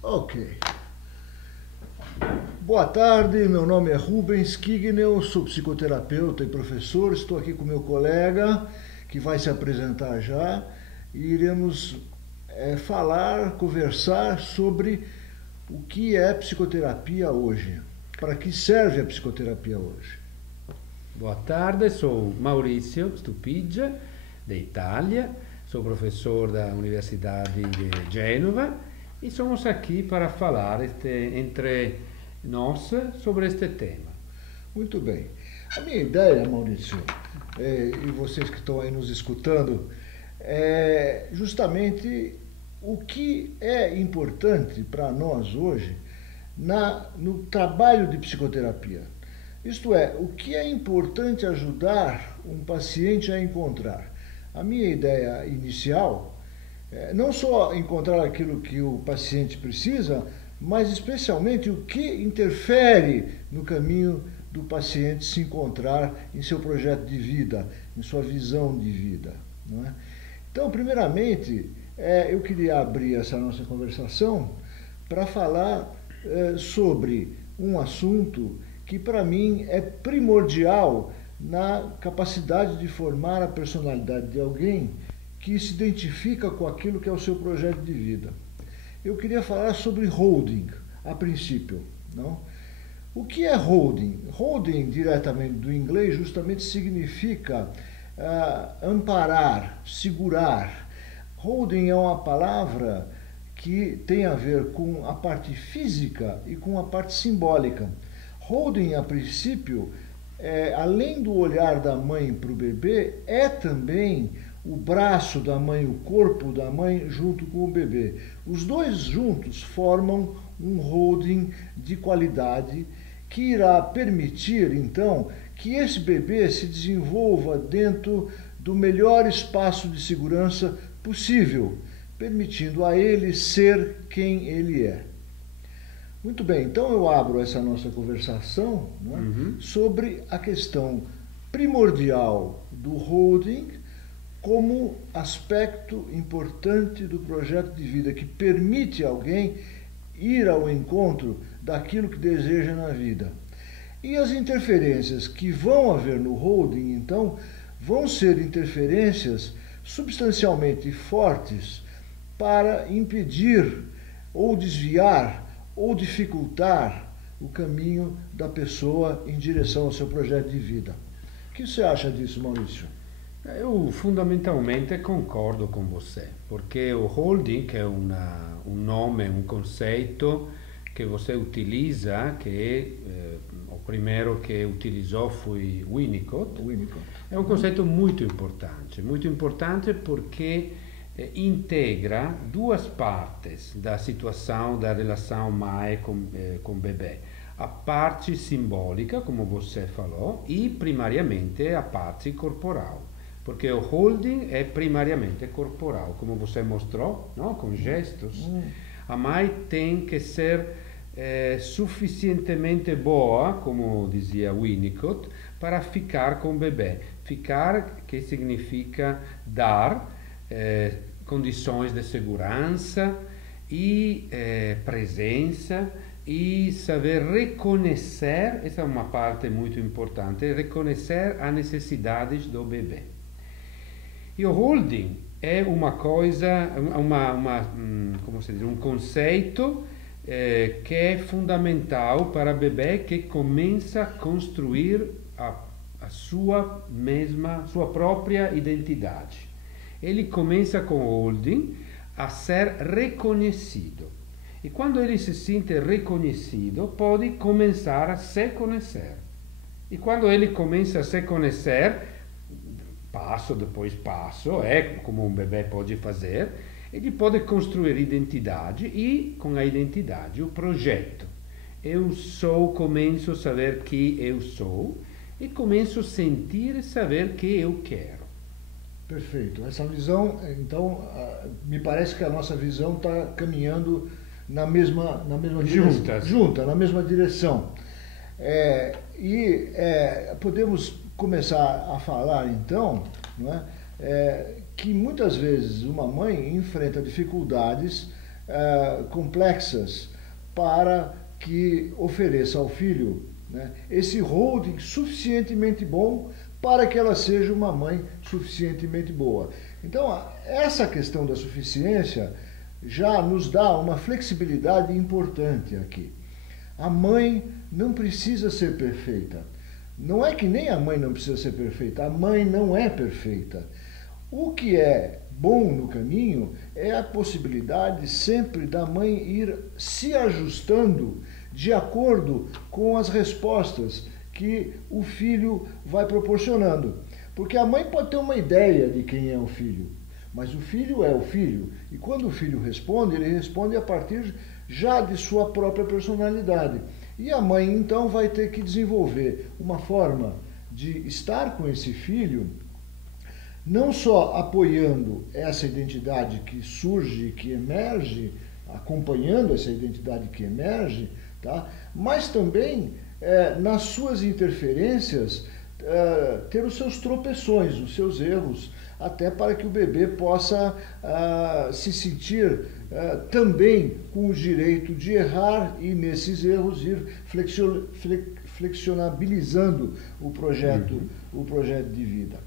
Ok. Boa tarde, meu nome é Rubens Kignel, sou psicoterapeuta e professor. Estou aqui com meu colega, que vai se apresentar já, e iremos conversar sobre o que é psicoterapia hoje. Para que serve a psicoterapia hoje? Boa tarde, sou Maurício Stupidge, da Itália, sou professor da Universidade de Gênova e somos aqui para falar entre nós sobre este tema. Muito bem. A minha ideia, Maurício, e vocês que estão aí nos escutando, é justamente o que é importante para nós hoje no trabalho de psicoterapia. Isto é, o que é importante ajudar um paciente a encontrar. A minha ideia inicial é não só encontrar aquilo que o paciente precisa, mas especialmente o que interfere no caminho do paciente se encontrar em seu projeto de vida, em sua visão de vida. Não é? Então, primeiramente, eu queria abrir essa nossa conversação para falar sobre um assunto que, para mim, é primordial na capacidade de formar a personalidade de alguém que se identifica com aquilo que é o seu projeto de vida. Eu queria falar sobre holding, a princípio. Não? O que é holding? Holding, diretamente do inglês, justamente significa amparar, segurar. Holding é uma palavra que tem a ver com a parte física e com a parte simbólica. Holding, a princípio, além do olhar da mãe para o bebê, é também o braço da mãe, o corpo da mãe junto com o bebê. Os dois juntos formam um holding de qualidade que irá permitir, então, que esse bebê se desenvolva dentro do melhor espaço de segurança possível, permitindo a ele ser quem ele é. Muito bem, então eu abro essa nossa conversação, sobre a questão primordial do holding como aspecto importante do projeto de vida que permite alguém ir ao encontro daquilo que deseja na vida. E as interferências que vão haver no holding, então, vão ser interferências substancialmente fortes para impedir ou desviar ou dificultar o caminho da pessoa em direção ao seu projeto de vida. O que você acha disso, Maurício? Eu fundamentalmente concordo com você, porque o holding é um nome, um conceito que você utiliza, que o primeiro que utilizou foi Winnicott. É um conceito muito importante porque integra duas partes da situação da relação mãe com bebê. A parte simbólica, como você falou, e primariamente a parte corporal. Porque o holding é primariamente corporal, como você mostrou, não? Com gestos. A mãe tem que ser suficientemente boa, como dizia Winnicott, para ficar com o bebê. Ficar, que significa dar condições de segurança e presença e saber reconhecer, essa é uma parte muito importante, reconhecer as necessidades do bebê. E o holding é uma coisa, como se diz, um conceito que é fundamental para o bebê que começa a construir a sua própria identidade. Ele começa com o holding a ser reconhecido. E quando ele se sente reconhecido, pode começar a se conhecer. E quando ele começa a se conhecer, passo depois passo, como um bebê pode fazer, ele pode construir identidade e, com a identidade, o projeto. Começo a saber que eu sou e começo a sentir e saber que eu quero. Perfeito. Essa visão, então, me parece que a nossa visão está caminhando na mesma direção. Na mesma direção. Podemos começar a falar, então, não é? Que muitas vezes uma mãe enfrenta dificuldades complexas para que ofereça ao filho, né, esse holding suficientemente bom para que ela seja uma mãe suficientemente boa. Então, essa questão da suficiência já nos dá uma flexibilidade importante aqui. A mãe não precisa ser perfeita. Não é que nem a mãe não precisa ser perfeita, a mãe não é perfeita. O que é bom no caminho é a possibilidade sempre da mãe ir se ajustando de acordo com as respostas que o filho vai proporcionando. Porque a mãe pode ter uma ideia de quem é o filho, mas o filho é o filho. E quando o filho responde, ele responde a partir já de sua própria personalidade. E a mãe, então, vai ter que desenvolver uma forma de estar com esse filho, não só apoiando essa identidade que surge, que emerge, acompanhando essa identidade que emerge, tá? Mas também, nas suas interferências, ter os seus tropeções, os seus erros, até para que o bebê possa se sentir também com o direito de errar e, nesses erros, ir flexionabilizando o projeto de vida.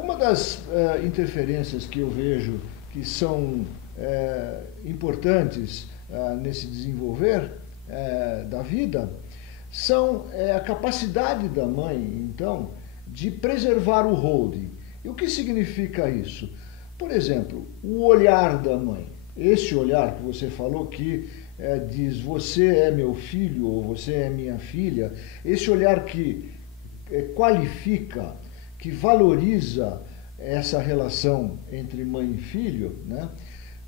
Uma das interferências que eu vejo que são importantes nesse desenvolver da vida são a capacidade da mãe, então, de preservar o holding. E o que significa isso? Por exemplo, o olhar da mãe. Esse olhar que você falou que diz você é meu filho ou você é minha filha, esse olhar que qualifica, que valoriza essa relação entre mãe e filho, né?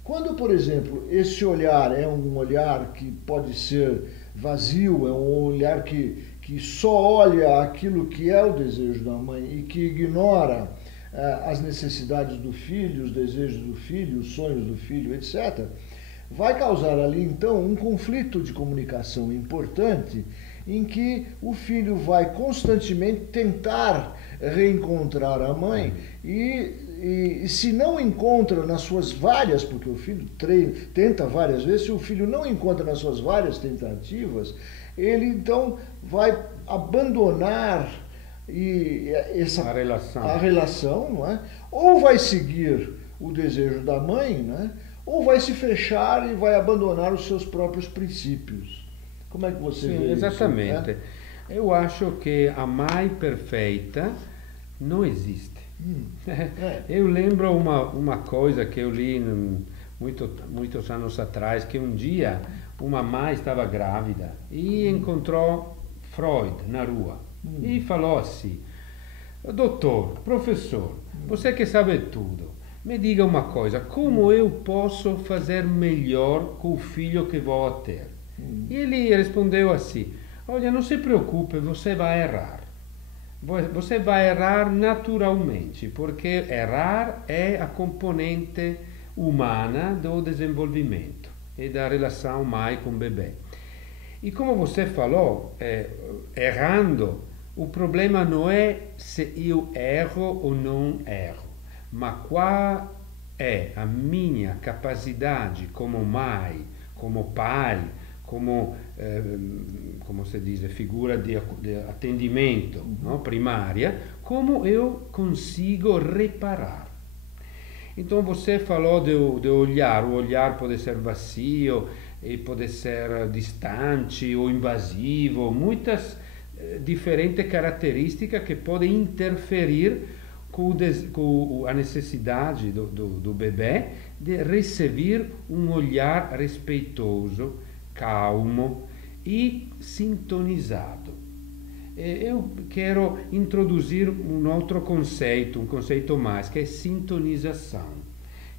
Quando, por exemplo, esse olhar é um olhar que pode ser vazio, é um olhar que só olha aquilo que é o desejo da mãe e que ignora as necessidades do filho, os desejos do filho, os sonhos do filho, etc., vai causar ali, então, um conflito de comunicação importante em que o filho vai constantemente tentar reencontrar a mãe e se não encontra nas suas várias, porque o filho tenta várias vezes, se o filho não encontra nas suas várias tentativas, ele então vai abandonar a relação, não é? Ou vai seguir o desejo da mãe, né? Ou vai se fechar e vai abandonar os seus próprios princípios. Como é que você vê exatamente. isso? Eu acho que a mãe perfeita não existe. Eu lembro uma coisa que eu li muitos anos atrás, que um dia uma mãe estava grávida e encontrou Freud na rua e falou assim: doutor, professor, você que sabe tudo, me diga uma coisa, como eu posso fazer melhor com o filho que vou ter? E ele respondeu assim: olha, não se preocupe, você vai errar. Você vai errar naturalmente, porque errar é a componente humana do desenvolvimento e da relação mãe com bebê. E como você falou, errando, o problema não é se eu erro ou não erro, mas qual é a minha capacidade como mãe, como pai, como se diz, figura de atendimento, não, primária, como eu consigo reparar. Então você falou de olhar, o olhar pode ser vazio, e pode ser distante ou invasivo, muitas diferentes características que podem interferir com a necessidade do bebê de receber um olhar respeitoso, calmo e sintonizado. Eu quero introduzir um outro conceito, um conceito mais, que é sintonização,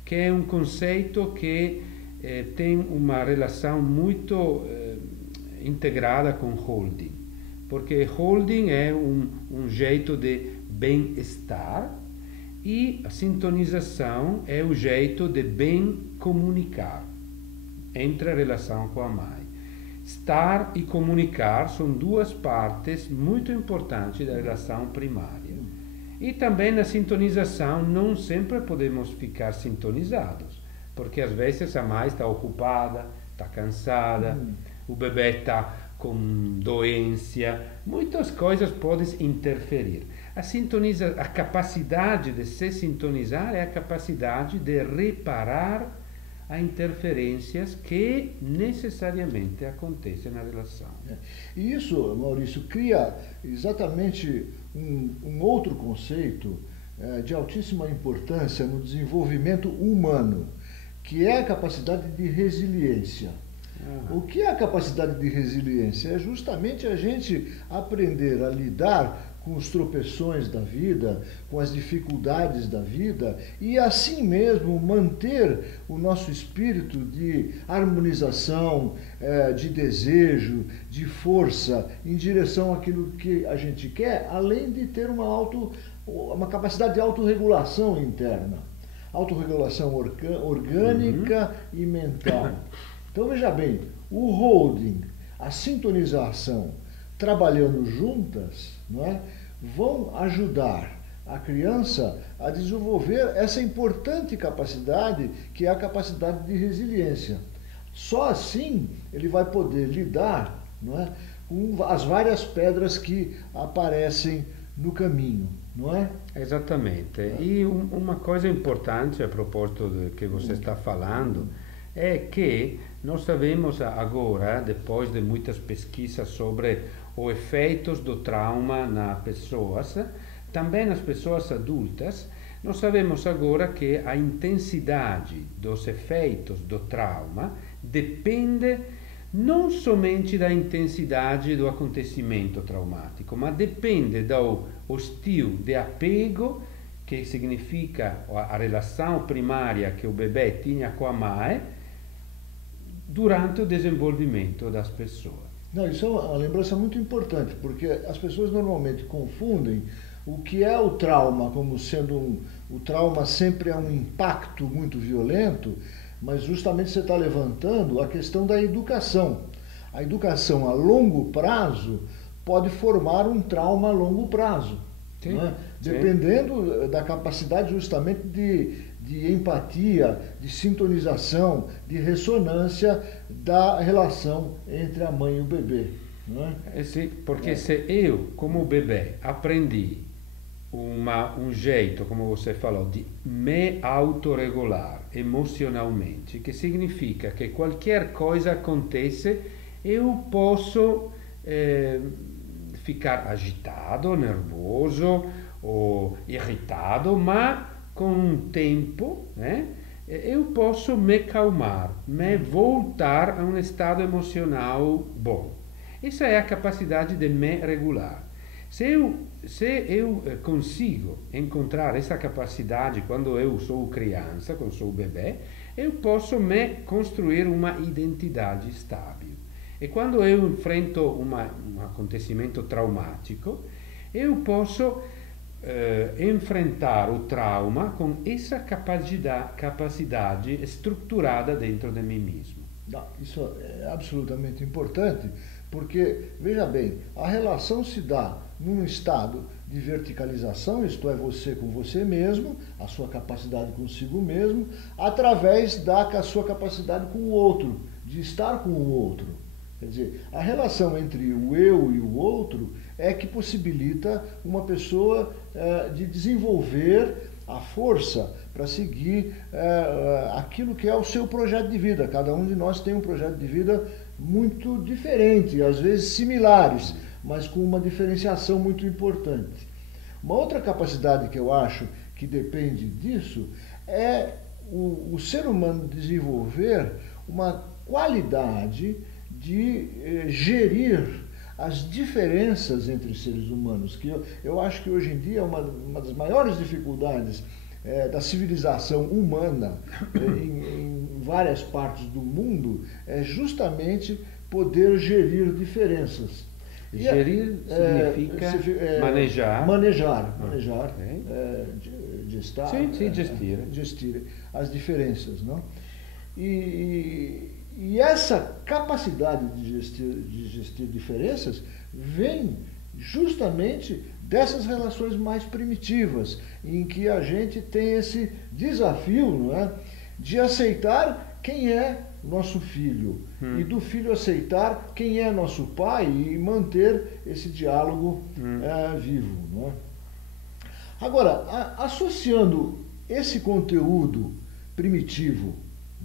que é um conceito que tem uma relação muito integrada com holding, porque holding é um jeito de bem-estar e a sintonização é o jeito de bem comunicar entre a relação com a mãe. Estar e comunicar são duas partes muito importantes da relação primária. E também na sintonização não sempre podemos ficar sintonizados. porque às vezes a mãe está ocupada, está cansada, o bebê está com doença, muitas coisas podem interferir. A capacidade de se sintonizar é a capacidade de reparar a interferências que necessariamente acontecem na relação. E isso, Maurício, cria exatamente um outro conceito de altíssima importância no desenvolvimento humano, que é a capacidade de resiliência. O que é a capacidade de resiliência? É justamente a gente aprender a lidar com os tropeções da vida, com as dificuldades da vida e assim mesmo manter o nosso espírito de harmonização, de desejo, de força em direção àquilo que a gente quer, além de ter uma capacidade de autorregulação interna, autorregulação orgânica e mental. Então veja bem, o holding, a sintonização, trabalhando juntas, não é, vão ajudar a criança a desenvolver essa importante capacidade que é a capacidade de resiliência. Só assim ele vai poder lidar, não é, com as várias pedras que aparecem no caminho, não é? Exatamente. E uma coisa importante a propósito do que você está falando é que nós sabemos agora, depois de muitas pesquisas sobre os efeitos do trauma nas pessoas, também nas pessoas adultas, nós sabemos agora que a intensidade dos efeitos do trauma depende não somente da intensidade do acontecimento traumático, mas depende do estilo de apego, que significa a relação primária que o bebê tinha com a mãe, durante o desenvolvimento das pessoas. Não, isso é uma lembrança muito importante, porque as pessoas normalmente confundem o que é o trauma como sendo o trauma sempre é um impacto muito violento, mas justamente você está levantando a questão da educação. A educação a longo prazo pode formar um trauma a longo prazo, sim, né? Dependendo da capacidade justamente de empatia, de sintonização, de ressonância da relação entre a mãe e o bebê. Não é? Sim, porque se eu, como bebê, aprendi um jeito, como você falou, de me autorregular emocionalmente, que significa que qualquer coisa acontece, eu posso ficar agitado, nervoso ou irritado, mas com um tempo, né, eu posso me calmar, me voltar a um estado emocional bom. Essa é a capacidade de me regular. Se eu consigo encontrar essa capacidade quando eu sou criança, quando sou bebê, eu posso me construir uma identidade estável. E quando eu enfrento um acontecimento traumático, eu posso enfrentar o trauma com essa capacidade estruturada dentro de mim mesmo. Não, isso é absolutamente importante, porque, veja bem, a relação se dá num estado de verticalização, isto é, você com você mesmo, a sua capacidade consigo mesmo, através da sua capacidade com o outro, de estar com o outro. Quer dizer, a relação entre o eu e o outro é que possibilita uma pessoa de desenvolver a força para seguir aquilo que é o seu projeto de vida. Cada um de nós tem um projeto de vida muito diferente, às vezes similares, mas com uma diferenciação muito importante. Uma outra capacidade que eu acho que depende disso é o ser humano desenvolver uma qualidade de gerir as diferenças entre seres humanos, que eu acho que hoje em dia é uma das maiores dificuldades da civilização humana em várias partes do mundo, é justamente poder gerir diferenças. Gerir significa manejar. Manejar. Gestar. Sim, gestire. Gestire as diferenças, não? E essa capacidade de gestir diferenças vem justamente dessas relações mais primitivas, em que a gente tem esse desafio, não é, de aceitar quem é nosso filho e do filho aceitar quem é nosso pai e manter esse diálogo vivo. Não é? Agora, associando esse conteúdo primitivo,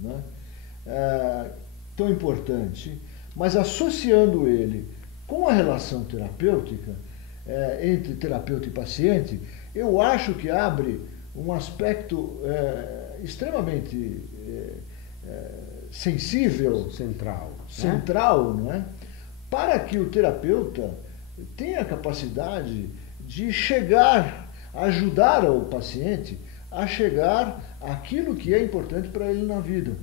né, tão importante, mas associando ele com a relação terapêutica, entre terapeuta e paciente, eu acho que abre um aspecto extremamente sensível, central, não é? Para que o terapeuta tenha a capacidade de chegar, ajudar o paciente a chegar àquilo que é importante para ele na vida.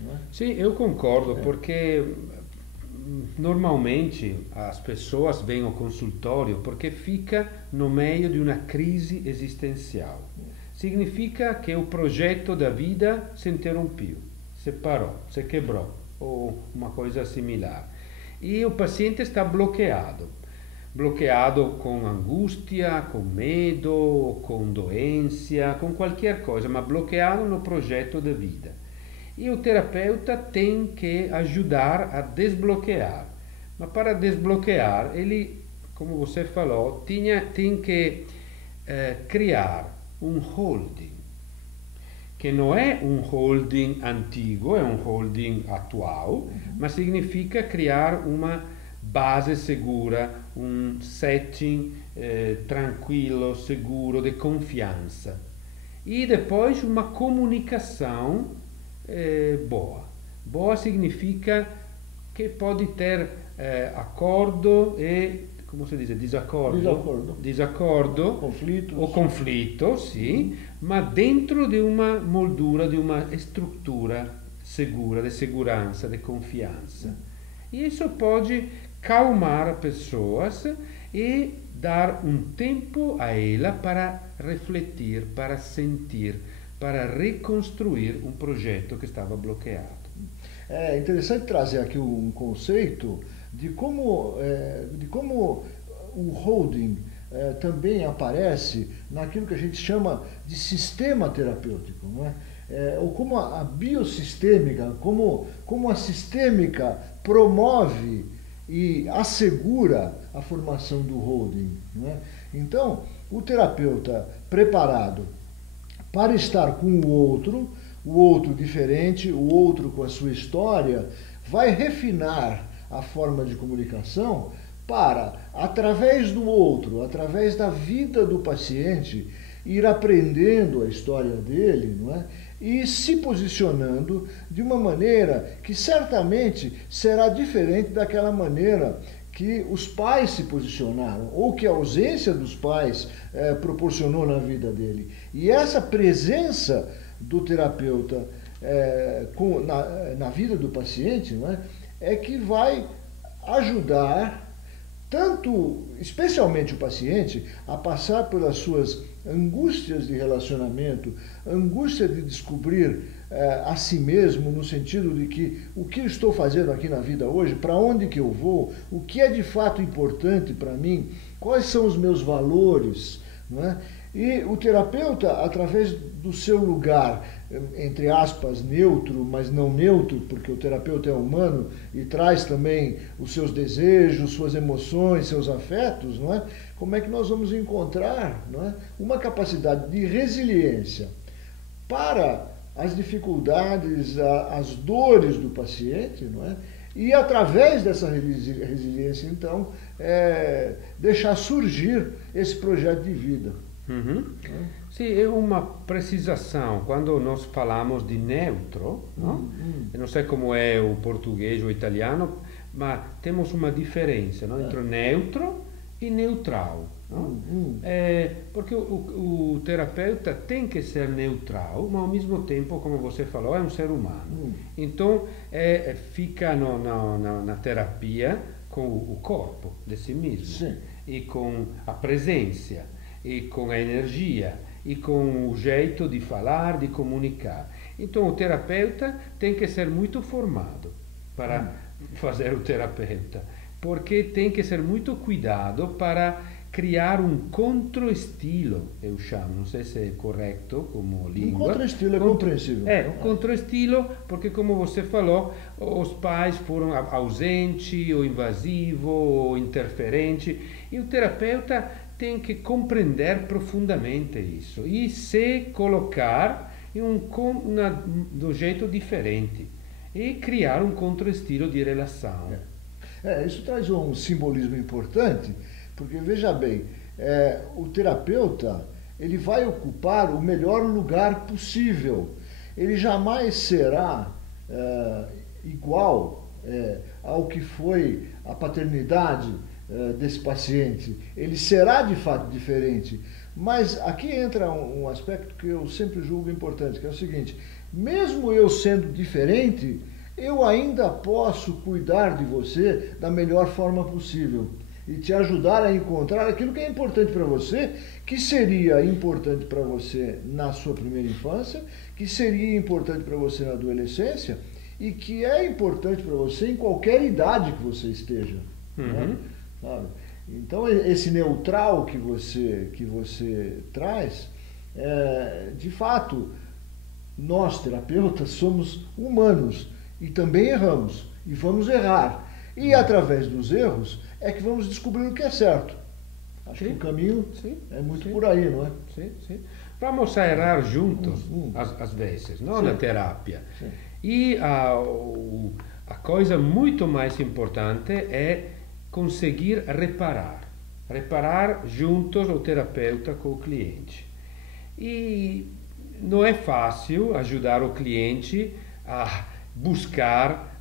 Não é? Sim, eu concordo, porque normalmente as pessoas vêm ao consultório porque fica no meio de uma crise existencial. Significa que o projeto da vida se interrompeu, se parou, se quebrou, ou uma coisa similar. E o paciente está bloqueado com angústia, com medo, com doença, com qualquer coisa, mas bloqueado no projeto da vida. E o terapeuta tem que ajudar a desbloquear. Mas para desbloquear, ele, como você falou, tem que criar um holding, que não é um holding antigo, é um holding atual, mas significa criar uma base segura, um setting tranquilo, seguro, de confiança. E depois uma comunicação boa. Boa significa que pode ter acordo e, como se diz, desaccordo, conflito, sim, mas dentro de uma moldura, de uma estrutura segura, de segurança, de confiança. E isso pode calmar pessoas e dar um tempo a ela para refletir, para sentir, para reconstruir um projeto que estava bloqueado. É interessante trazer aqui um conceito de como o holding também aparece naquilo que a gente chama de sistema terapêutico, não é? Ou como a biossistêmica, como a sistêmica promove e assegura a formação do holding. Não é? Então, o terapeuta preparado para estar com o outro diferente, o outro com a sua história, vai refinar a forma de comunicação para, através do outro, através da vida do paciente, ir aprendendo a história dele, não é? E se posicionando de uma maneira que certamente será diferente daquela maneira que os pais se posicionaram, ou que a ausência dos pais proporcionou na vida dele. E essa presença do terapeuta na vida do paciente, não é que vai ajudar tanto, especialmente o paciente, a passar pelas suas angústias de relacionamento, angústia de descobrir a si mesmo, no sentido de que o que eu estou fazendo aqui na vida hoje, para onde que eu vou, o que é de fato importante para mim, quais são os meus valores, não é? E o terapeuta, através do seu lugar, entre aspas, neutro, mas não neutro, porque o terapeuta é humano e traz também os seus desejos, suas emoções, seus afetos, não é? Como é que nós vamos encontrar, não é, uma capacidade de resiliência para as dificuldades, as dores do paciente, não é? E através dessa resiliência, então, deixar surgir esse projeto de vida. Sim, é uma precisação. Quando nós falamos de neutro, não? Eu não sei como é o português ou o italiano, mas temos uma diferença, não? Entre neutro e neutral. Não? Porque o terapeuta tem que ser neutral, mas ao mesmo tempo, como você falou, é um ser humano. Então, fica na terapia com o corpo de si mesmo. Sim. E com a presença, e com a energia, e com o jeito de falar, de comunicar. Então, o terapeuta tem que ser muito formado para fazer o terapeuta. porque tem que ser muito cuidado para criar um controestilo, eu chamo, não sei se é correto como língua. Um controestilo é compreensível. Um controestilo, porque como você falou, os pais foram ausentes, ou invasivo, ou interferente, e o terapeuta tem que compreender profundamente isso e se colocar em do jeito diferente e criar um controestilo de relação. Isso traz um simbolismo importante, porque veja bem, o terapeuta ele vai ocupar o melhor lugar possível. Ele jamais será igual ao que foi a paternidade desse paciente. Ele será de fato diferente. Mas aqui entra um aspecto que eu sempre julgo importante, que é o seguinte: mesmo eu sendo diferente, eu ainda posso cuidar de você da melhor forma possível e te ajudar a encontrar aquilo que é importante para você, que seria importante para você na sua primeira infância, que seria importante para você na adolescência e que é importante para você em qualquer idade que você esteja. Né? Sabe? Então, esse neutral que você traz, de fato, nós terapeutas somos humanos e também erramos e vamos errar. E através dos erros é que vamos descobrir o que é certo. Acho que o caminho é muito por aí, não é? Sim. Vamos a errar juntos, às vezes, não na terapia. Sim. E a coisa muito mais importante é conseguir reparar juntos o terapeuta com o cliente. E não é fácil ajudar o cliente a buscar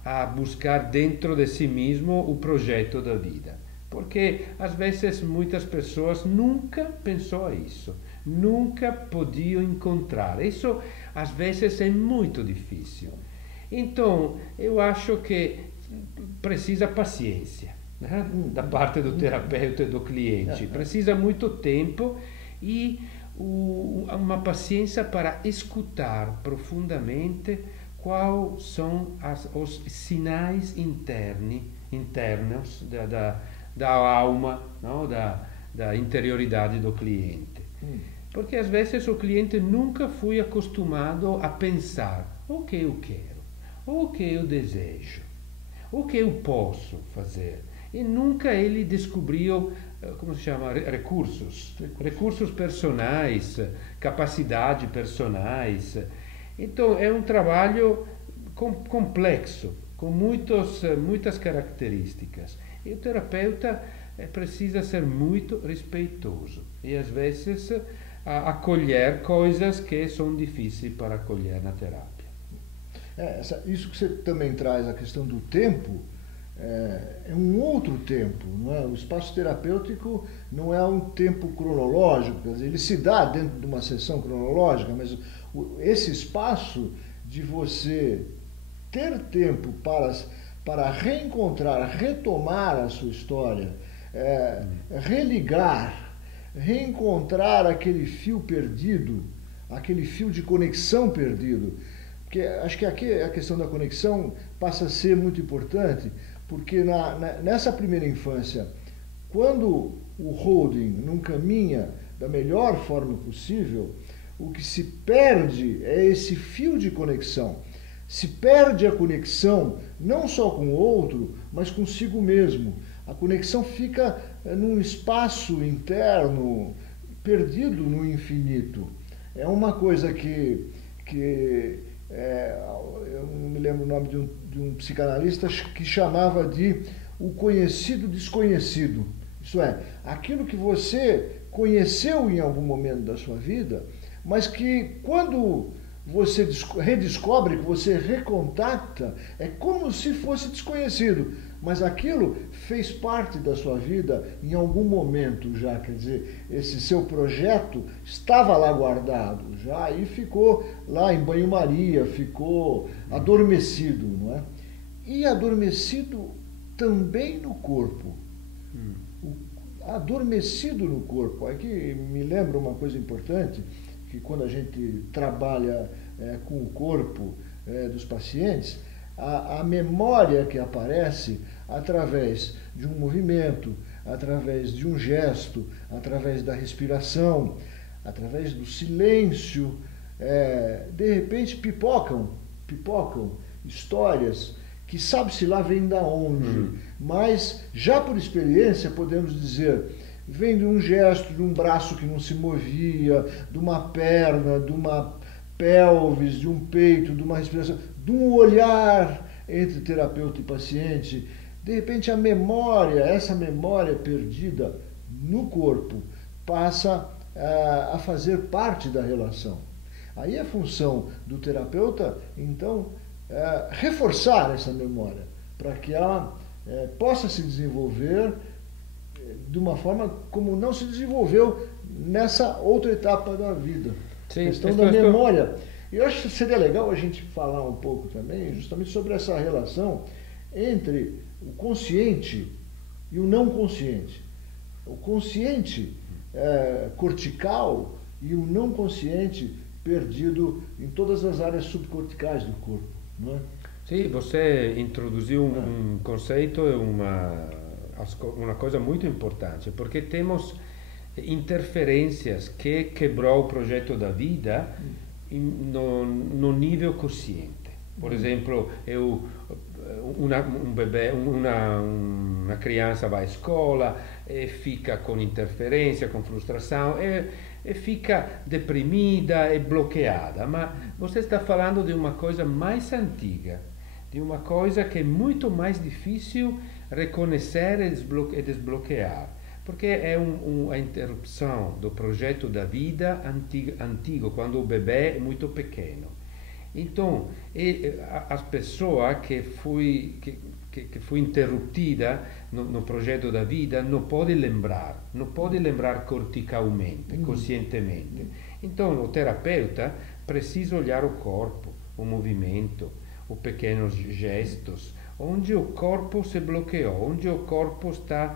dentro de si mesmo o projeto da vida. Porque, às vezes, muitas pessoas nunca pensou isso, nunca podiam encontrar. Isso, às vezes, é muito difícil. Então, eu acho que precisa paciência, né? Da parte do terapeuta e do cliente. Precisa muito tempo e uma paciência para escutar profundamente quais são os sinais internos da alma, não? Da interioridade do cliente. Porque às vezes o cliente nunca foi acostumado a pensar o que eu quero, o que eu desejo, o que eu posso fazer. E nunca ele descobriu, como se chama, recursos personais, capacidades personais. Então é um trabalho complexo, com muitas características. E o terapeuta precisa ser muito respeitoso e às vezes acolher coisas que são difíceis para acolher na terapia. Isso que você também traz, a questão do tempo, é um outro tempo, não é? O espaço terapêutico não é um tempo cronológico, quer dizer, ele se dá dentro de uma sessão cronológica, mas esse espaço de você ter tempo para reencontrar, retomar a sua história, religar, reencontrar aquele fio perdido, aquele fio de conexão perdido. Porque acho que aqui a questão da conexão passa a ser muito importante, porque nessa primeira infância, quando o holding não caminha da melhor forma possível, o que se perde é esse fio de conexão. Se perde a conexão não só com o outro, mas consigo mesmo. A conexão fica num espaço interno, perdido no infinito. É uma coisa que eu não me lembro o nome de um psicanalista que chamava de o conhecido desconhecido. Isso é, aquilo que você conheceu em algum momento da sua vida, mas que quando você redescobre, que você recontacta, é como se fosse desconhecido, mas aquilo fez parte da sua vida em algum momento já, quer dizer, esse seu projeto estava lá guardado já e ficou lá em banho-maria, ficou adormecido, não é? E adormecido também no corpo. Adormecido no corpo. Aqui me lembra uma coisa importante, que quando a gente trabalha com o corpo dos pacientes, a memória que aparece através de um movimento, através de um gesto, através da respiração, através do silêncio, de repente pipocam histórias que sabe-se lá vem da onde, mas já por experiência podemos dizer, vem de um gesto, de um braço que não se movia, de uma perna, de uma pelvis, de um peito, de uma respiração, de um olhar entre terapeuta e paciente. De repente a memória, essa memória perdida no corpo, passa a fazer parte da relação. Aí a função do terapeuta, então, reforçar essa memória, para que ela possa se desenvolver de uma forma como não se desenvolveu nessa outra etapa da vida. Sim, a questão da memória. E eu acho que seria legal a gente falar um pouco também, justamente sobre essa relação entre o consciente e o não consciente. O consciente cortical e o não consciente perdido em todas as áreas subcorticais do corpo, não é? Sim, você introduziu um conceito e uma coisa muito importante, porque temos interferências que quebrou o projeto da vida no nível consciente. Por exemplo, um bebê, uma criança vai à escola e fica com interferência, com frustração e fica deprimida e bloqueada. Mas você está falando de uma coisa mais antiga, de uma coisa que é muito mais difícil reconhecer e desbloquear, porque é a interrupção do projeto da vida antigo, quando o bebê é muito pequeno. Então, as pessoas que foi interrompida no projeto da vida não pode lembrar corticalmente, conscientemente. Então, o terapeuta precisa olhar o corpo, o movimento, os pequenos gestos, onde o corpo se bloqueou, onde o corpo está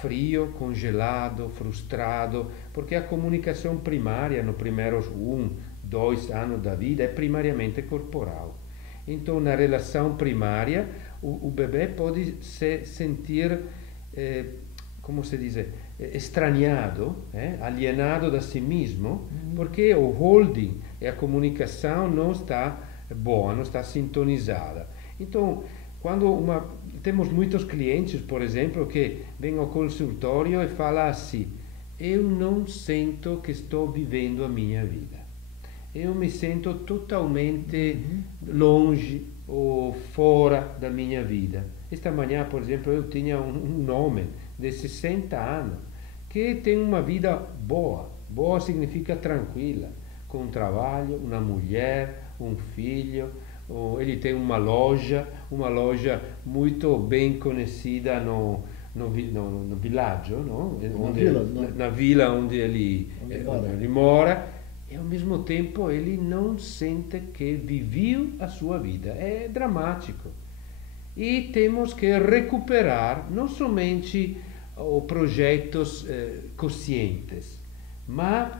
frio, congelado, frustrado, porque a comunicação primária nos primeiros 2 anos da vida é primariamente corporal. Então, na relação primária, o bebê pode se sentir, como se diz, estranhado, alienado da si mesmo, porque o holding e a comunicação não está boa, não está sintonizada. Então, temos muitos clientes, por exemplo, que vêm ao consultório e falam assim: eu não sinto que estou vivendo a minha vida. Eu me sinto totalmente longe ou fora da minha vida. Esta manhã, por exemplo, eu tinha um homem de 60 anos que tem uma vida boa. Boa significa tranquila, com um trabalho, uma mulher, um filho. Ele tem uma loja muito bem conhecida no villaggio, no? Na vila onde ele mora. E ao mesmo tempo ele não sente que viveu a sua vida. É dramático. E temos que recuperar não somente os projetos conscientes, mas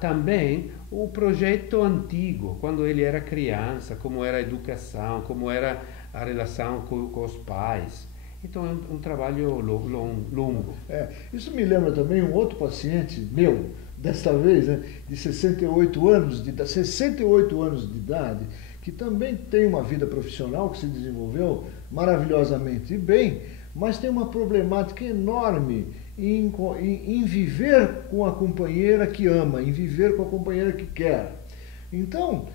também o projeto antigo, quando ele era criança, como era a educação, como era a relação com os pais. Então é um trabalho longo. Isso me lembra também um outro paciente meu, desta vez, de 68 anos de idade, que também tem uma vida profissional que se desenvolveu maravilhosamente bem, mas tem uma problemática enorme em viver com a companheira que ama, em viver com a companheira que quer. Então,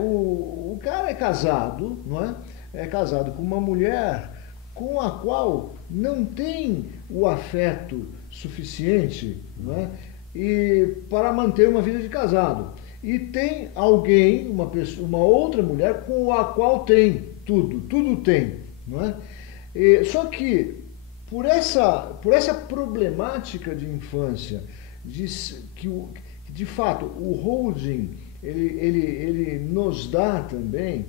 o cara é casado, não é? É casado com uma mulher com a qual não tem o afeto suficiente, não é? E para manter uma vida de casado. E tem alguém, uma outra mulher com a qual tem tudo tem, não é? Só que por essa problemática de infância, de fato o holding ele nos dá também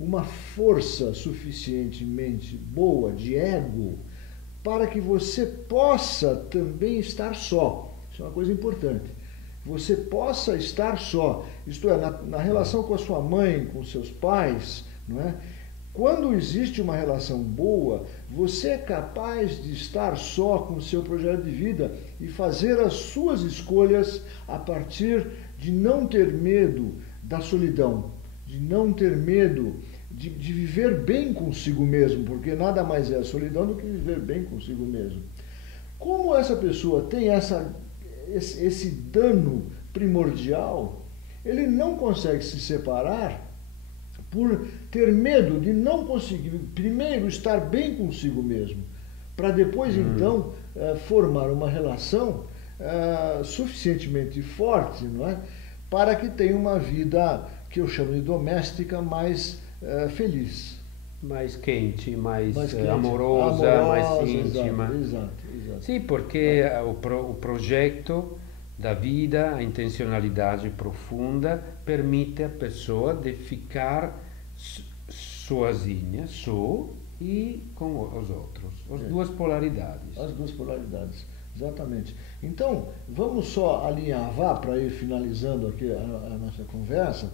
uma força suficientemente boa de ego para que você possa também estar só. Isso é uma coisa importante. Você possa estar só, isto é, na relação com a sua mãe, com seus pais, não é? Quando existe uma relação boa, você é capaz de estar só com o seu projeto de vida e fazer as suas escolhas a partir de não ter medo da solidão, de não ter medo de viver bem consigo mesmo, porque nada mais é a solidão do que viver bem consigo mesmo. Como essa pessoa tem esse dano primordial, ele não consegue se separar por ter medo de não conseguir, primeiro, estar bem consigo mesmo, para depois, então, formar uma relação suficientemente forte, não é? Para que tenha uma vida que eu chamo de doméstica mais feliz. Mais quente, mais quente, amorosa, mais íntima. Exato. Sim, porque o projeto da vida, a intencionalidade profunda, permite a pessoa de ficar sozinha, só, e com os outros. As duas polaridades. As duas polaridades, exatamente. Então, vamos só alinhavar, para ir finalizando aqui a nossa conversa,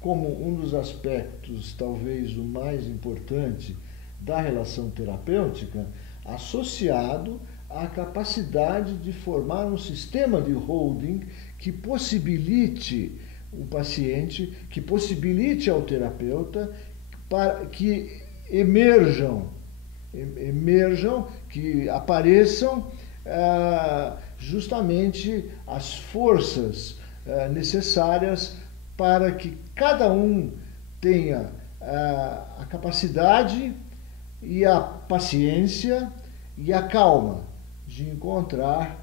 como um dos aspectos, talvez o mais importante, da relação terapêutica, associado à capacidade de formar um sistema de holding que possibilite o paciente, que possibilite ao terapeuta para que emerjam, que apareçam justamente as forças necessárias para que cada um tenha a capacidade e a paciência e a calma de encontrar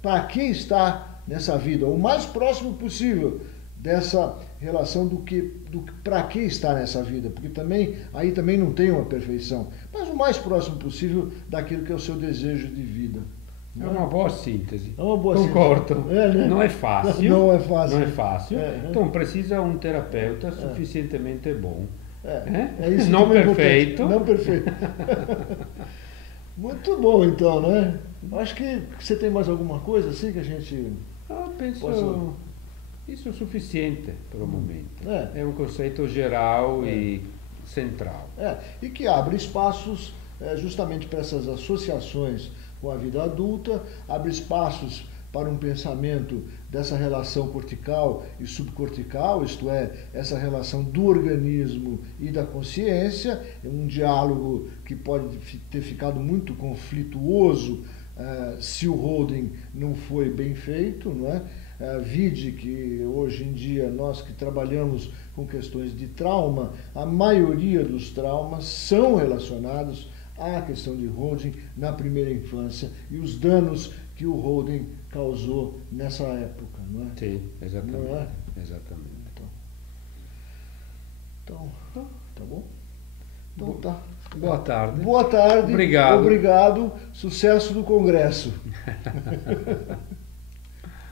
para que está nessa vida, o mais próximo possível dessa relação do que para que está nessa vida, porque aí também não tem uma perfeição, mas o mais próximo possível daquilo que é o seu desejo de vida. É uma boa síntese. É uma boa Concordo. síntese. Né? Não é fácil. Não é fácil. Não é fácil. Então precisa um terapeuta suficientemente bom. É isso. Não perfeito. Não perfeito. Muito bom, então, né? Acho que você tem mais alguma coisa assim que a gente... penso isso é suficiente para o momento. É um conceito geral e central. E que abre espaços justamente para essas associações com a vida adulta, abre espaços para um pensamento dessa relação cortical e subcortical, isto é, essa relação do organismo e da consciência, é um diálogo que pode ter ficado muito conflituoso se o holding não foi bem feito, não é? Vide que hoje em dia nós que trabalhamos com questões de trauma, a maioria dos traumas são relacionados à questão de holding na primeira infância e os danos que o holding causou nessa época, não é? Sim, exatamente. Não é? Exatamente. Então, tá bom? Então tá. Boa tarde. Boa tarde. Obrigado. Obrigado. Sucesso do Congresso.